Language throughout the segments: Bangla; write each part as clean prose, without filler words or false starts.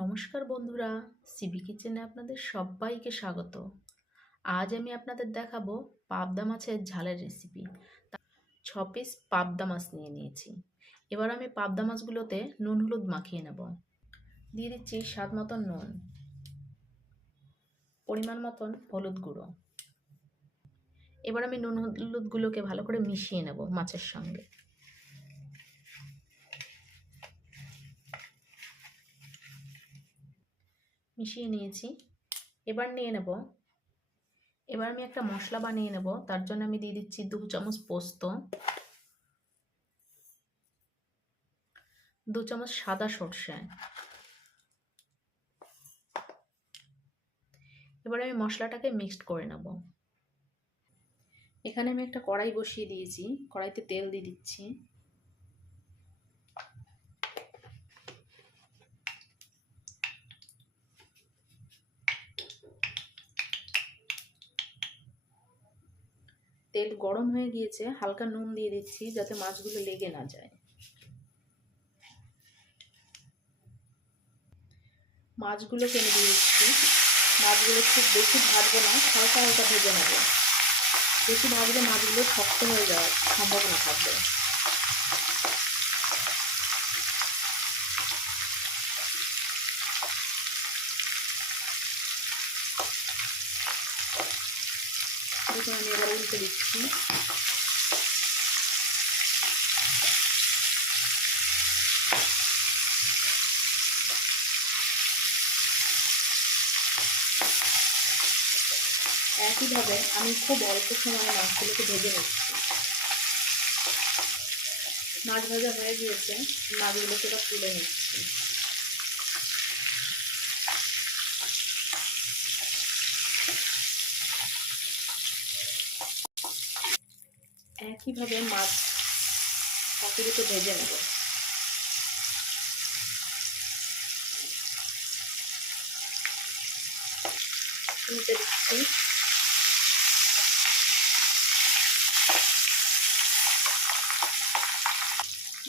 নমস্কার বন্ধুরা, সিবি কিচেনে আপনাদের সবাইকে স্বাগত। আজ আমি আপনাদের দেখাবো পাবদা মাছের ঝালের রেসিপি। 6 পিস পাবদা মাছ নিয়ে নিয়েছি। এবার আমি পাবদা মাছগুলোতে নুন হলুদ মাখিয়ে নেব। দিয়ে দিচ্ছি স্বাদ মতন নুন, পরিমাণ মতন হলুদ গুঁড়ো। এবার আমি নুন হলুদগুলোকে ভালো করে মিশিয়ে নেব মাছের সঙ্গে। মিশিয়ে নিয়েছি। এবার আমি একটা মশলা বানিয়ে নেব। তার জন্য আমি দিয়ে দিচ্ছি 2 চামচ পোস্ত, 2 চামচ সাদা সর্ষে। এবার আমি মশলাটাকে মিক্সড করে নেব। এখানে আমি একটা কড়াই বসিয়ে দিয়েছি, কড়াইতে তেল দিয়ে দিচ্ছি। তেল গরম হয়ে গিয়েছে, হালকা নুন দিয়ে দিচ্ছি যাতে মাছগুলো লেগে না যায়। মাছগুলোকে আমি দিয়ে দিচ্ছি। মাছগুলো খুব বেশি ভাজবো না, হালকা হালকা ভেজে নেব। বেশি ভাজলে মাছগুলো শক্ত হয়ে যাওয়ার সম্ভাবনা থাকবে। দেখুন আমি এবার উল্টে দিচ্ছি। একইভাবে আমি খুব অল্প সময়ে মাছগুলোকে ভেজে নিচ্ছি। মাছ ভাজা হয়ে গিয়েছে, মাছগুলোকে এবার তুলে নিচ্ছি। একইভাবে মাছ বাকিগুলোকে ভেজে নেব। উল্টে দিচ্ছি।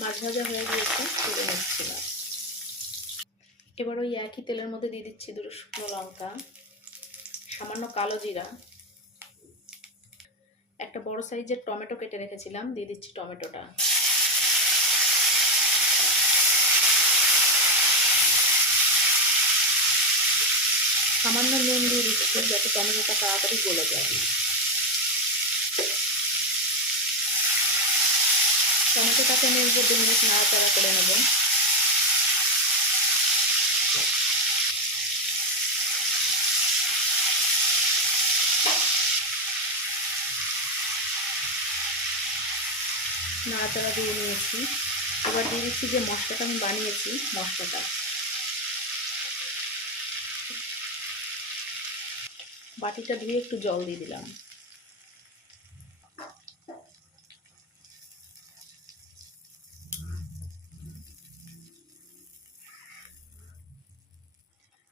মাছ ভাজা হয়ে গিয়েছে, তুলে নিচ্ছি না। এবার ওই একই তেলের মধ্যে দিয়ে দিচ্ছি 2 শুকনো লঙ্কা, সামান্য কালো জিরা, একটা বড় সাইজের টমেটো কেটে রেখেছিলাম, দিয়ে দিচ্ছি টমেটোটা। সামান্য নুন দিয়ে দিচ্ছি যাতে টমেটোটা তাড়াতাড়ি গলে যায়। টমেটোটাকে আমি 2 মিনিট নাড়াচাড়া করে নেব। নাড়াচাড়া দিয়ে নিয়েছি। এবার দিয়ে দিচ্ছি যে মশলাটা আমি বানিয়েছি, মশলাটা। বাটিটা ধুয়ে একটু জল দিয়ে দিলাম।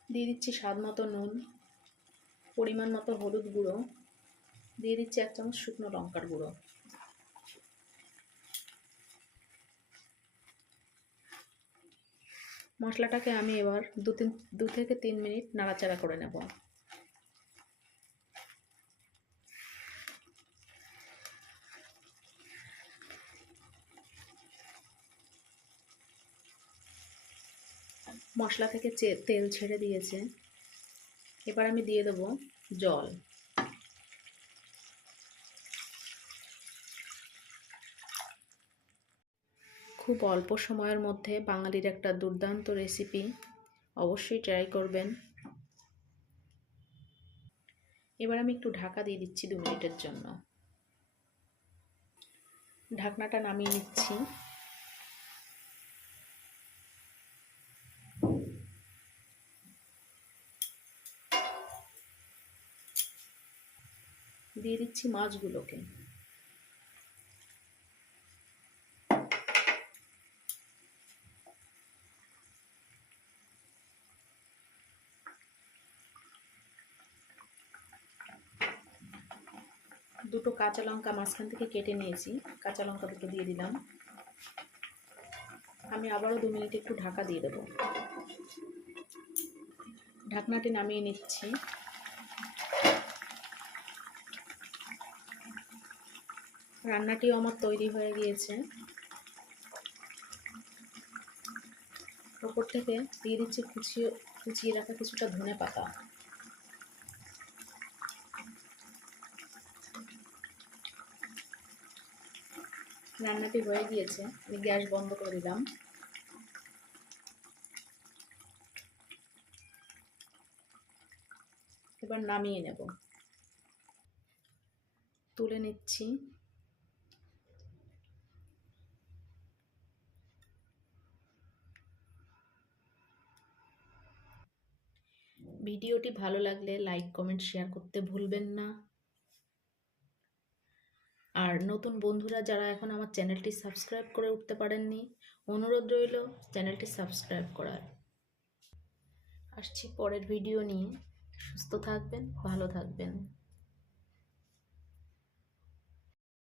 দিয়ে দিচ্ছি স্বাদ মতো নুন, পরিমাণ মতো হলুদ গুঁড়ো, দিয়ে দিচ্ছি 1 চামচ শুকনো লঙ্কার গুঁড়ো। মশলাটাকে আমি এবার 2 থেকে 3 মিনিট নাড়াচাড়া করে নেব। মশলা থেকে তেল ছেড়ে দিয়েছে। এবার আমি দিয়ে দেব জল। খুব অল্প সময়ের মধ্যে বাঙালির একটা দুর্দান্ত রেসিপি, অবশ্যই ট্রাই করবেন। এবার আমি একটু ঢাকা দিয়ে দিচ্ছি 2 মিনিটের জন্য। ঢাকনাটা নামিয়ে নিচ্ছি। দিয়ে দিচ্ছি মাছগুলোকে। দুটো কাঁচা লঙ্কা মাঝখান থেকে কেটে নিয়েছি, কাঁচা লঙ্কা দুটো দিয়ে দিলাম। আমি আবারও 2 মিনিট একটু ঢাকা দিয়ে দেবো। ঢাকনাটি নামিয়ে নিচ্ছি। রান্নাটিও আমার তৈরি হয়ে গিয়েছে। ওপর থেকে দিয়ে দিচ্ছি কুচিয়ে রাখা কিছুটা ধনেপাতা। রান্নাটি হয়ে গিয়েছে, আমি গ্যাস বন্ধ করে দিলাম। এবার নামিয়ে নেব। তুলে নিচ্ছি। ভিডিওটি ভালো লাগলে লাইক, কমেন্ট, শেয়ার করতে ভুলবেন না। আর নতুন বন্ধুরা যারা এখন আমার চ্যানেলটি সাবস্ক্রাইব করে উঠতে পারেননি, অনুরোধ রইল চ্যানেলটি সাবস্ক্রাইব করার। আসছি পরের ভিডিও নিয়ে। সুস্থ থাকবেন, ভালো থাকবেন।